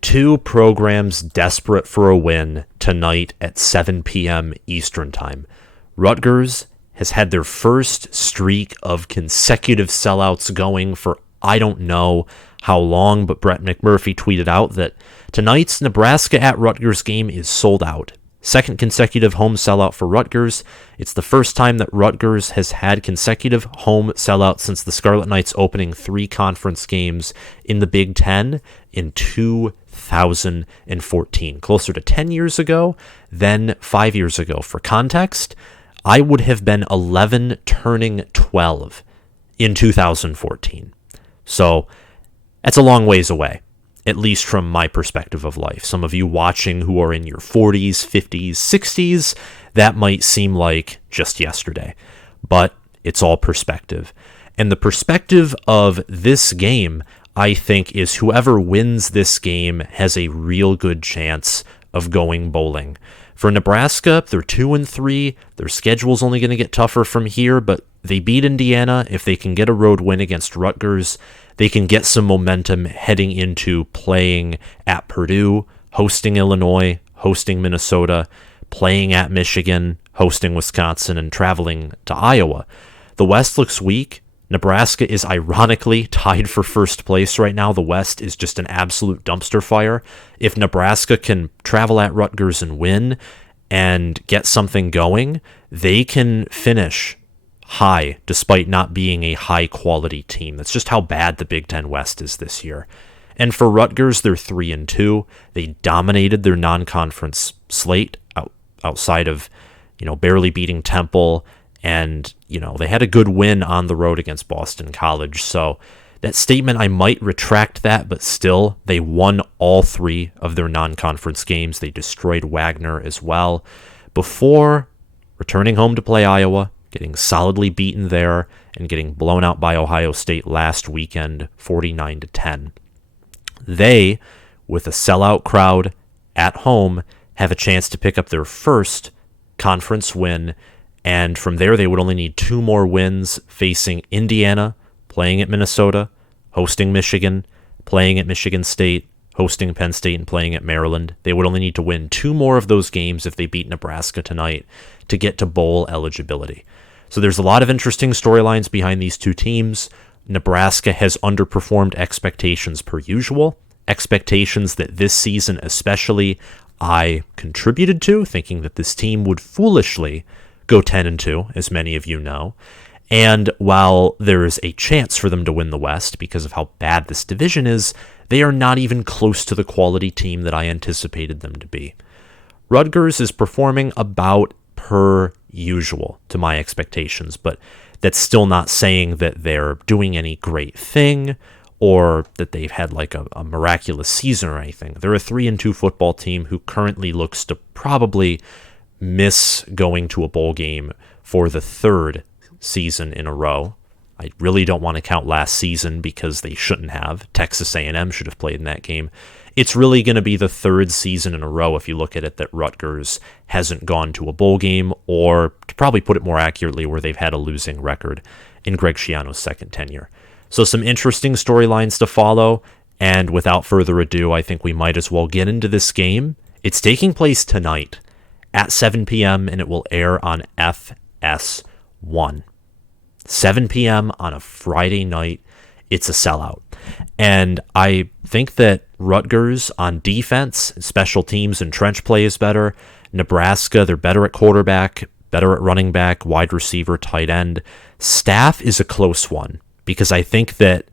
Two programs desperate for a win tonight at 7 p.m. Eastern Time. Rutgers has had their first streak of consecutive sellouts going for I don't know how long, but Brett McMurphy tweeted out that tonight's Nebraska at Rutgers game is sold out. Second consecutive home sellout for Rutgers. It's the first time that Rutgers has had consecutive home sellouts since the Scarlet Knights opening 3 conference games in the Big Ten in 2014. Closer to 10 years ago than 5 years ago. For context, I would have been 11 turning 12 in 2014. So that's a long ways away, at least from my perspective of life. Some of you watching who are in your 40s, 50s, 60s, that might seem like just yesterday. But it's all perspective. And the perspective of this game, I think, is whoever wins this game has a real good chance of going bowling. For Nebraska, they're 2-3. Their schedule's only going to get tougher from here, but they beat Indiana. If they can get a road win against Rutgers, they can get some momentum heading into playing at Purdue, hosting Illinois, hosting Minnesota, playing at Michigan, hosting Wisconsin, and traveling to Iowa. The West looks weak. Nebraska is ironically tied for first place right now. The West is just an absolute dumpster fire. If Nebraska can travel at Rutgers and win and get something going, they can finish high despite not being a high-quality team. That's just how bad the Big Ten West is this year. And for Rutgers, they're 3-2. They dominated their non-conference slate outside of, barely beating Temple. And, they had a good win on the road against Boston College. So that statement, I might retract that, but still, they won all 3 of their non-conference games. They destroyed Wagner as well before returning home to play Iowa, getting solidly beaten there, and getting blown out by Ohio State last weekend, 49-10. They, with a sellout crowd at home, have a chance to pick up their first conference win. And from there, they would only need 2 more wins, facing Indiana, playing at Minnesota, hosting Michigan, playing at Michigan State, hosting Penn State, and playing at Maryland. They would only need to win 2 more of those games if they beat Nebraska tonight to get to bowl eligibility. So there's a lot of interesting storylines behind these 2 teams. Nebraska has underperformed expectations per usual, expectations that this season especially I contributed to, thinking that this team would foolishly go 10-2, as many of you know. And while there is a chance for them to win the West because of how bad this division is, they are not even close to the quality team that I anticipated them to be. Rutgers is performing about per usual to my expectations, but that's still not saying that they're doing any great thing or that they've had like a miraculous season or anything. They're a 3-2 football team who currently looks to probably miss going to a bowl game for the 3rd season in a row. I really don't want to count last season because they shouldn't have. Texas A&M should have played in that game. It's really going to be the 3rd season in a row, if you look at it, that Rutgers hasn't gone to a bowl game, or to probably put it more accurately, where they've had a losing record in Greg Schiano's 2nd tenure. So some interesting storylines to follow, and without further ado, I think we might as well get into this game. It's taking place tonight at 7 p.m., and it will air on FS1. 7 p.m. on a Friday night, it's a sellout. And I think that Rutgers on defense, special teams, and trench play is better. Nebraska, they're better at quarterback, better at running back, wide receiver, tight end. Staff is a close one because I think that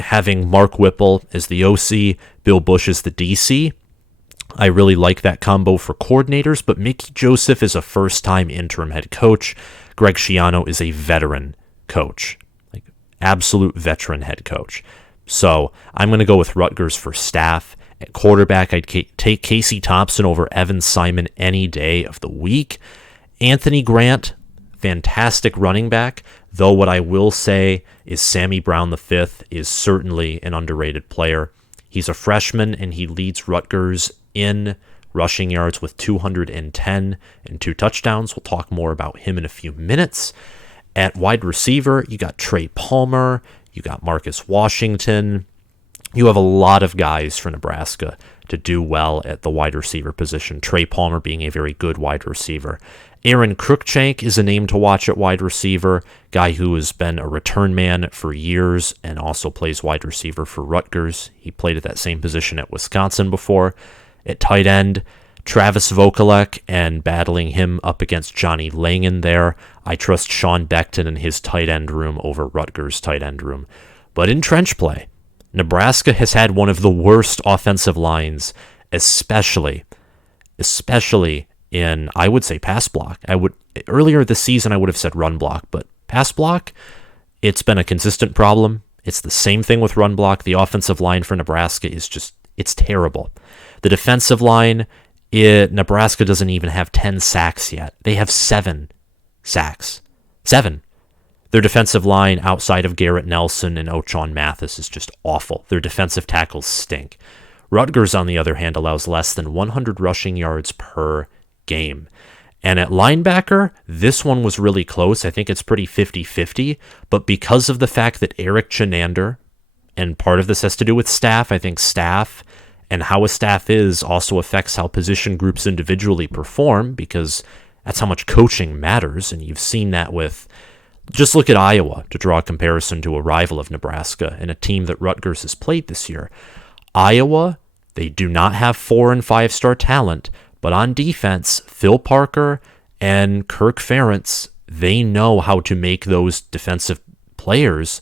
having Mark Whipple as the OC, Bill Bush as the DC, I really like that combo for coordinators, but Mickey Joseph is a first-time interim head coach. Greg Schiano is a veteran coach, like absolute veteran head coach. So I'm going to go with Rutgers for staff. At quarterback, I'd take Casey Thompson over Evan Simon any day of the week. Anthony Grant, fantastic running back, though what I will say is Sammy Brown V is certainly an underrated player. He's a freshman, and he leads Rutgers in rushing yards with 210 and 2 touchdowns. We'll talk more about him in a few minutes. At wide receiver, you got Trey Palmer, you got Marcus Washington, You have a lot of guys for Nebraska to do well at the wide receiver position. Trey Palmer being a very good wide receiver. Aaron Cruikshank is a name to watch at wide receiver, guy who has been a return man for years and also plays wide receiver for Rutgers. He played at that same position at Wisconsin before. At tight end, Travis Vokalek, and battling him up against Johnny Langen there. I trust Sean Beckton in his tight end room over Rutgers' tight end room. But in trench play, Nebraska has had one of the worst offensive lines, especially in, I would say, pass block. Earlier this season I would have said run block, but pass block, it's been a consistent problem. It's the same thing with run block. The offensive line for Nebraska is it's terrible. The defensive line, Nebraska doesn't even have 10 sacks yet. They have 7 sacks. 7. Their defensive line outside of Garrett Nelson and Ochon Mathis is just awful. Their defensive tackles stink. Rutgers, on the other hand, allows less than 100 rushing yards per game. And at linebacker, this one was really close. I think it's pretty 50-50. But because of the fact that Eric Chinander, and part of this has to do with staff, I think staff and how a staff is also affects how position groups individually perform, because that's how much coaching matters. And you've seen that with... Just look at Iowa to draw a comparison to a rival of Nebraska and a team that Rutgers has played this year. Iowa, they do not have 4- and 5-star talent, but on defense, Phil Parker and Kirk Ferentz, they know how to make those defensive players,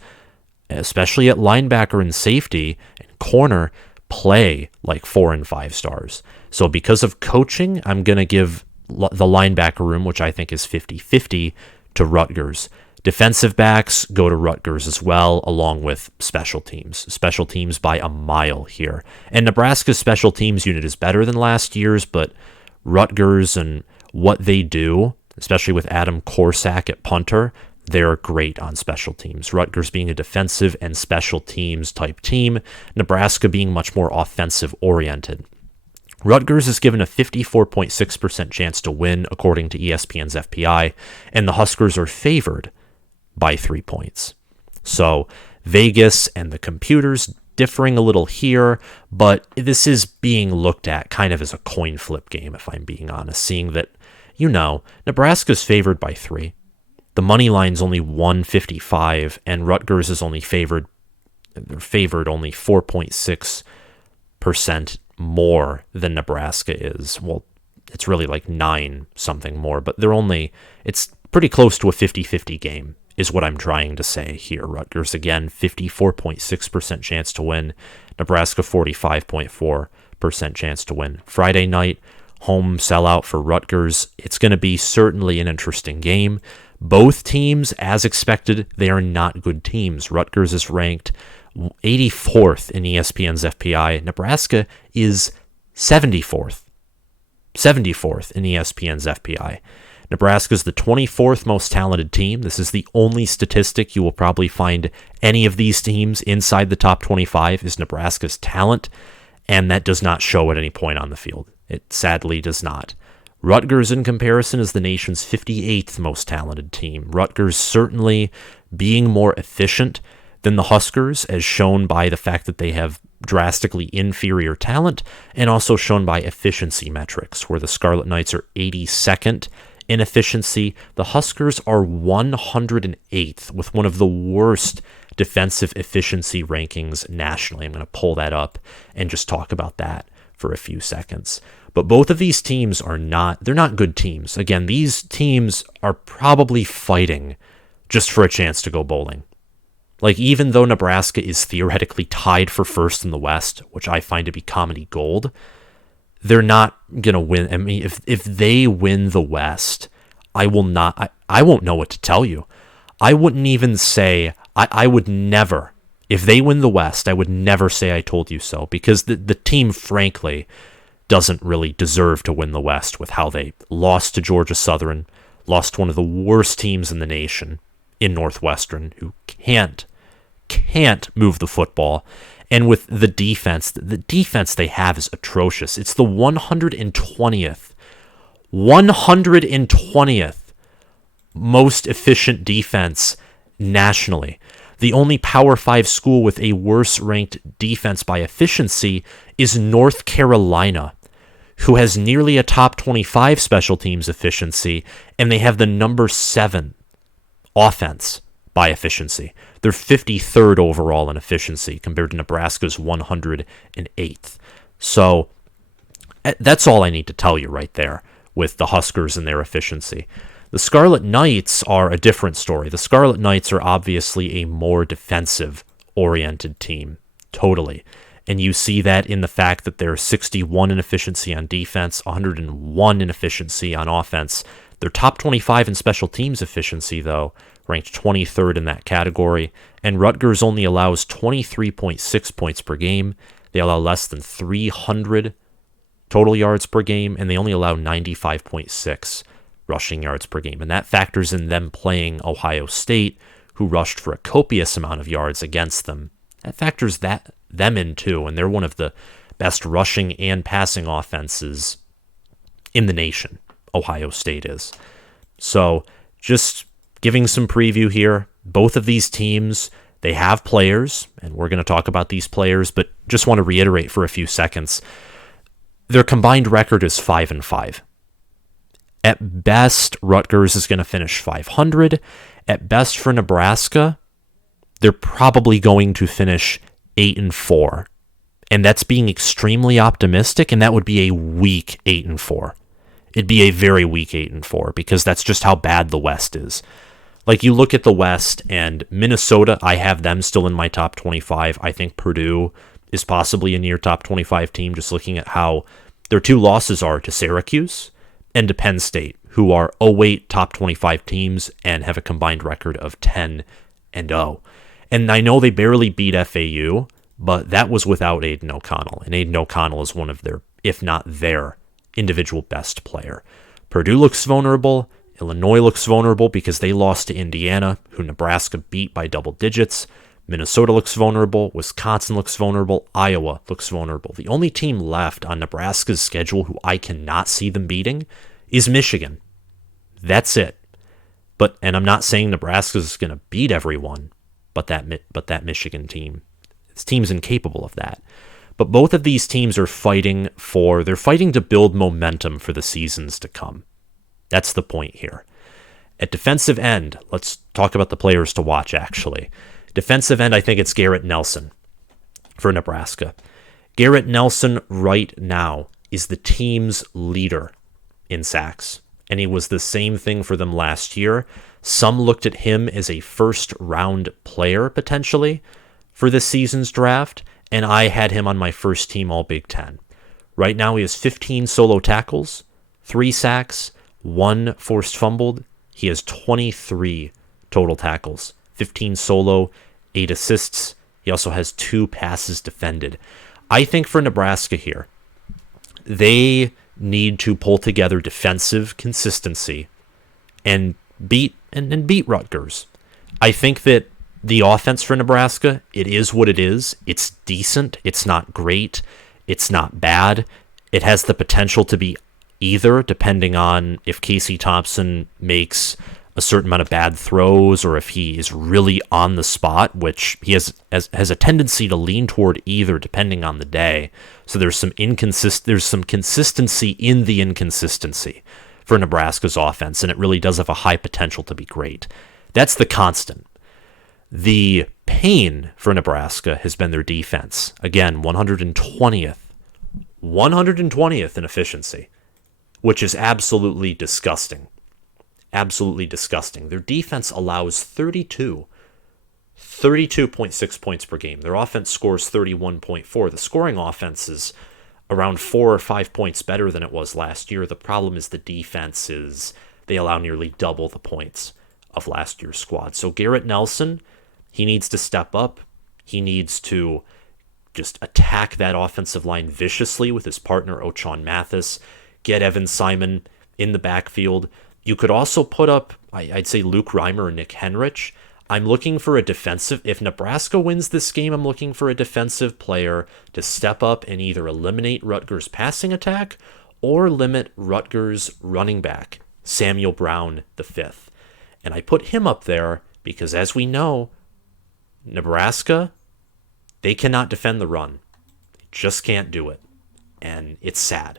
especially at linebacker and safety and corner, play like 4- and 5-stars. So because of coaching, I'm going to give the linebacker room, which I think is 50-50, to Rutgers. Defensive backs go to Rutgers as well, along with special teams. Special teams by a mile here. And Nebraska's special teams unit is better than last year's, but Rutgers and what they do, especially with Adam Korsak at punter, they're great on special teams. Rutgers being a defensive and special teams type team, Nebraska being much more offensive oriented. Rutgers is given a 54.6% chance to win, according to ESPN's FPI, and the Huskers are favored by 3 points. So Vegas and the computers differing a little here, but this is being looked at kind of as a coin flip game, if I'm being honest, seeing that, Nebraska's favored by 3. The money line's only 155, and Rutgers is only favored only 4.6% more than Nebraska is. Well, it's really like 9 something more, but it's pretty close to a 50-50 game, is what I'm trying to say here. Rutgers, again, 54.6% chance to win. Nebraska, 45.4% chance to win. Friday night, home sellout for Rutgers. It's going to be certainly an interesting game. Both teams, as expected, they are not good teams. Rutgers is ranked 84th in ESPN's FPI. Nebraska is 74th. 74th in ESPN's FPI. Nebraska is the 24th most talented team. This is the only statistic you will probably find any of these teams inside the top 25 is Nebraska's talent, and that does not show at any point on the field. It sadly does not. Rutgers, in comparison, is the nation's 58th most talented team. Rutgers certainly being more efficient than the Huskers, as shown by the fact that they have drastically inferior talent, and also shown by efficiency metrics, where the Scarlet Knights are 82nd in efficiency. The Huskers are 108th, with one of the worst defensive efficiency rankings nationally. I'm going to pull that up and just talk about that for a few seconds. But both of these teams they're not good teams. Again, these teams are probably fighting just for a chance to go bowling. Like, even though Nebraska is theoretically tied for first in the West, which I find to be comedy gold, they're not going to win. I mean, if they win the West, I won't know what to tell you. I wouldn't even say, I would never, if they win the West, I would never say I told you so, because the team, frankly, doesn't really deserve to win the West with how they lost to Georgia Southern, lost to one of the worst teams in the nation in Northwestern, who can't move the football. And with the defense they have is atrocious. It's the 120th most efficient defense nationally. The only Power 5 school with a worse ranked defense by efficiency is North Carolina, who has nearly a top 25 special teams efficiency, and they have the number 7 offense by efficiency. They're 53rd overall in efficiency compared to Nebraska's 108th. So that's all I need to tell you right there with the Huskers and their efficiency. The Scarlet Knights are a different story. The Scarlet Knights are obviously a more defensive-oriented team, totally. And you see that in the fact that they're 61 in efficiency on defense, 101 in efficiency on offense. Their top 25 in special teams efficiency, though, ranked 23rd in that category. And Rutgers only allows 23.6 points per game. They allow less than 300 total yards per game, and they only allow 95.6 rushing yards per game. And that factors in them playing Ohio State, who rushed for a copious amount of yards against them. That factors them in too, and they're one of the best rushing and passing offenses in the nation. Ohio State is. So just giving some preview here. Both of these teams, they have players, and we're going to talk about these players, but just want to reiterate for a few seconds. Their combined record is 5-5. At best, Rutgers is going to finish 500. At best for Nebraska, they're probably going to finish 8-4. And that's being extremely optimistic, and that would be a weak 8-4. It'd be a very weak 8-4 because that's just how bad the West is. Like, you look at the West, and Minnesota, I have them still in my top 25. I think Purdue is possibly a near top 25 team, just looking at how their two losses are to Syracuse and to Penn State, who are 08 top 25 teams and have a combined record of 10-0. And I know they barely beat FAU, but that was without Aiden O'Connell. And Aiden O'Connell is one of their, if not their, individual best player. Purdue looks vulnerable. Illinois looks vulnerable because they lost to Indiana, who Nebraska beat by double digits. Minnesota looks vulnerable. Wisconsin looks vulnerable. Iowa looks vulnerable. The only team left on Nebraska's schedule who I cannot see them beating is Michigan. That's it. And I'm not saying Nebraska's going to beat everyone, but that Michigan team. This team's incapable of that. But both of these teams are fighting to build momentum for the seasons to come. That's the point here. At defensive end, let's talk about the players to watch, actually. Defensive end, I think it's Garrett Nelson for Nebraska. Garrett Nelson right now is the team's leader in sacks, and he was the same thing for them last year. Some looked at him as a first-round player, potentially, for this season's draft, and I had him on my first team All Big Ten. Right now, he has 15 solo tackles, 3 sacks, 1 forced fumbled. He has 23 total tackles, 15 solo, 8 assists. He also has 2 passes defended. I think for Nebraska here, they need to pull together defensive consistency and beat Rutgers. I think that the offense for Nebraska, it is what it is. It's decent. It's not great. It's not bad. It has the potential to be either, depending on if Casey Thompson makes a certain amount of bad throws or if he is really on the spot, which he has a tendency to lean toward either, depending on the day. So there's some consistency in the inconsistency for Nebraska's offense, and it really does have a high potential to be great. That's the constant. The pain for Nebraska has been their defense. Again, 120th in efficiency, which is absolutely disgusting. Absolutely disgusting. Their defense allows 32.6 points per game. Their offense scores 31.4. The scoring offense is around 4 or 5 points better than it was last year. The problem is the defense they allow nearly double the points of last year's squad. So Garrett Nelson, he needs to step up. He needs to just attack that offensive line viciously with his partner, Ochon Mathis. Get Evan Simon in the backfield. You could also put up, I'd say, Luke Reimer or Nick Henrich. I'm looking for a defensive. If Nebraska wins this game, I'm looking for a defensive player to step up and either eliminate Rutgers' passing attack or limit Rutgers' running back, Samuel Brown V. And I put him up there because, as we know, Nebraska, they cannot defend the run. They just can't do it. And it's sad.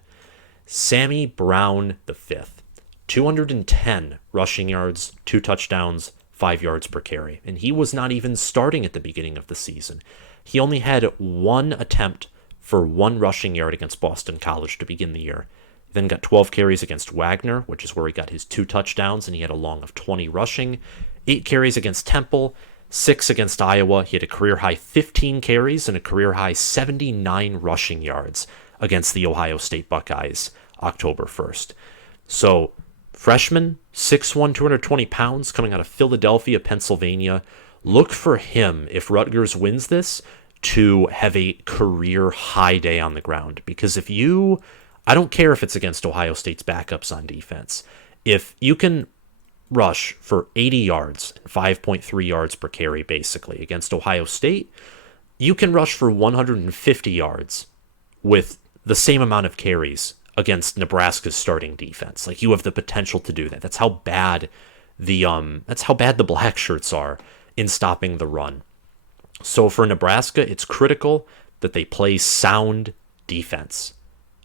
Sammy Brown the fifth, 210 rushing yards, 2 touchdowns, 5 yards per carry. And he was not even starting at the beginning of the season. He only had 1 attempt for 1 rushing yard against Boston College to begin the year. He then got 12 carries against Wagner, which is where he got his 2 touchdowns, and he had a long of 20 rushing. 8 carries against Temple, 6 against Iowa. He had a career-high 15 carries and a career-high 79 rushing yards against the Ohio State Buckeyes October 1st. So, freshman, 6'1", 220 pounds, coming out of Philadelphia, Pennsylvania. Look for him, if Rutgers wins this, to have a career-high day on the ground. Because I don't care if it's against Ohio State's backups on defense. If you can rush for 80 yards and 5.3 yards per carry, basically, against Ohio State, you can rush for 150 yards with the same amount of carries against Nebraska's starting defense. Like, you have the potential to do that. That's how bad the black shirts are in stopping the run. So for Nebraska, it's critical that they play sound defense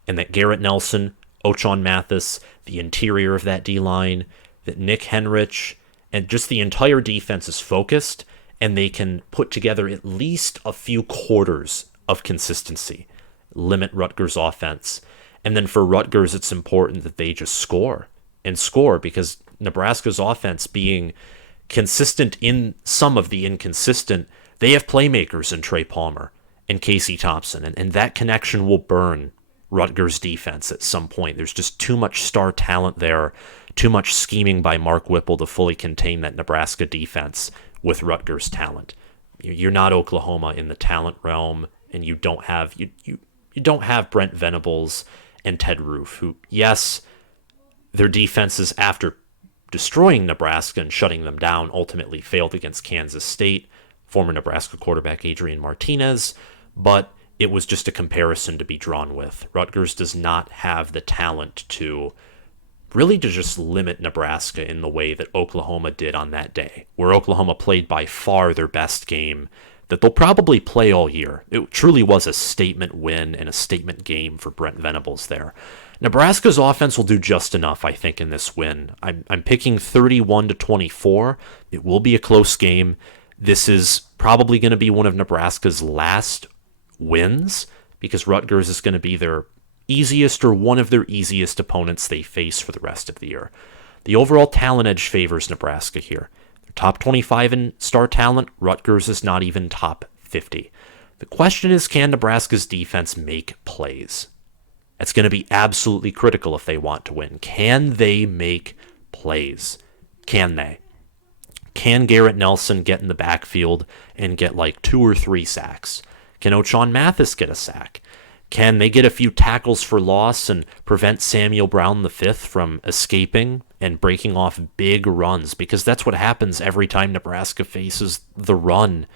and that Garrett Nelson, Ochaun Mathis, the interior of that D-line, that Nick Henrich, and just the entire defense is focused, and they can put together at least a few quarters of consistency, limit Rutgers' offense. And then for Rutgers, it's important that they just score, because Nebraska's offense being consistent in some of the inconsistent, they have playmakers in Trey Palmer and Casey Thompson, and that connection will burn Rutgers' defense at some point. There's just too much star talent there, too much scheming by Mark Whipple to fully contain that Nebraska defense with Rutgers' talent. You're not Oklahoma in the talent realm, and you don't have Brent Venables and Ted Roof, who, yes, their defenses after destroying Nebraska and shutting them down ultimately failed against Kansas State, former Nebraska quarterback Adrian Martinez, but it was just a comparison to be drawn with. Rutgers does not have the talent to just limit Nebraska in the way that Oklahoma did on that day, where Oklahoma played by far their best game that they'll probably play all year. It truly was a statement win and a statement game for Brent Venables there. Nebraska's offense will do just enough, I think, in this win. I'm picking 31-24. It will be a close game. This is probably going to be one of Nebraska's last wins, because Rutgers is going to be their easiest or one of their easiest opponents they face for the rest of the year. The overall talent edge favors Nebraska here. They're top 25 in star talent. Rutgers is not even top 50. The question is, can Nebraska's defense make plays? That's going to be absolutely critical if they want to win. Can they make plays? Can they? Can Garrett Nelson get in the backfield and get like 2 or 3 sacks? Can Ochaun Mathis get a sack? Can they get a few tackles for loss and prevent Samuel Brown V from escaping and breaking off big runs? Because that's what happens every time Nebraska faces the run.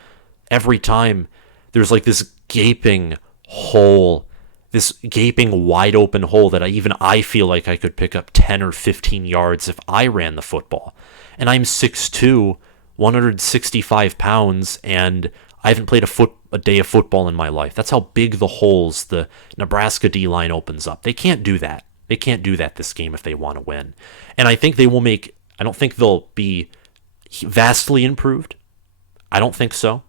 Every time there's like this gaping hole, this gaping wide open hole that I feel like I could pick up 10 or 15 yards if I ran the football. And I'm 6'2", 165 pounds, and I haven't played a day of football in my life. That's how big the holes the Nebraska D-line opens up. They can't do that. They can't do that this game if they want to win. And I think they will I don't think they'll be vastly improved. I don't think so.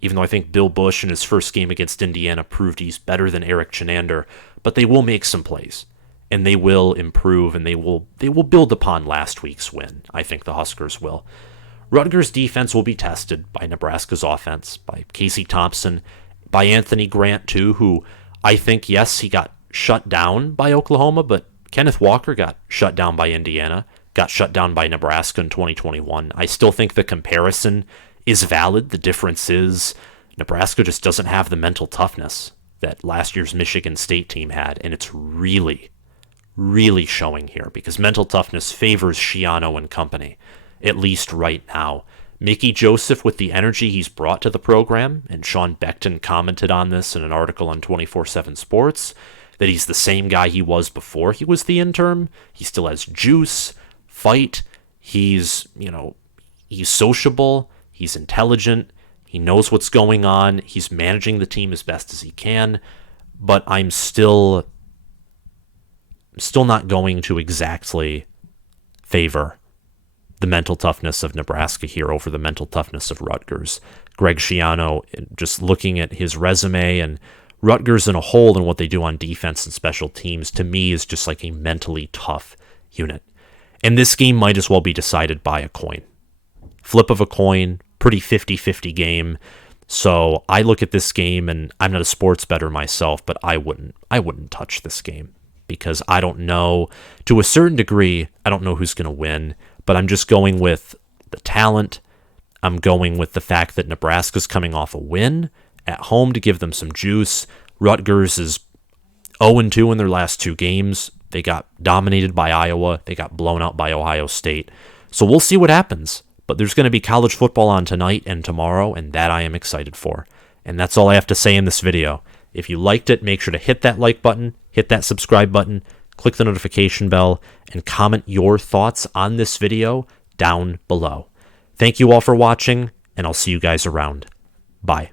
Even though I think Bill Bush in his first game against Indiana proved he's better than Eric Chenander. But they will make some plays. And they will improve, and they will build upon last week's win. I think the Huskers will. Rutgers' defense will be tested by Nebraska's offense, by Casey Thompson, by Anthony Grant, too, who I think, yes, he got shut down by Oklahoma, but Kenneth Walker got shut down by Indiana, got shut down by Nebraska in 2021. I still think the comparison is valid. The difference is Nebraska just doesn't have the mental toughness that last year's Michigan State team had, and it's really, really showing here, because mental toughness favors Schiano and company, at least right now. Mickey Joseph, with the energy he's brought to the program, and Sean Beckton commented on this in an article on 24/7 Sports, that he's the same guy he was before he was the intern. He still has juice, fight. He's sociable. He's intelligent. He knows what's going on. He's managing the team as best as he can. But I'm still not going to exactly favor the mental toughness of Nebraska here over the mental toughness of Rutgers. Greg Schiano, just looking at his resume and Rutgers in a whole and what they do on defense and special teams, to me is just like a mentally tough unit. And this game might as well be decided by a coin. Flip of a coin, pretty 50-50 game. So I look at this game, and I'm not a sports bettor myself, but I wouldn't touch this game because I don't know, to a certain degree, I don't know who's going to win, but I'm just going with the talent. I'm going with the fact that Nebraska's coming off a win at home to give them some juice. Rutgers is 0-2 in their last 2 games. They got dominated by Iowa. They got blown out by Ohio State. So we'll see what happens. But there's going to be college football on tonight and tomorrow, and that I am excited for. And that's all I have to say in this video. If you liked it, make sure to hit that like button, hit that subscribe button, click the notification bell, and comment your thoughts on this video down below. Thank you all for watching, and I'll see you guys around. Bye.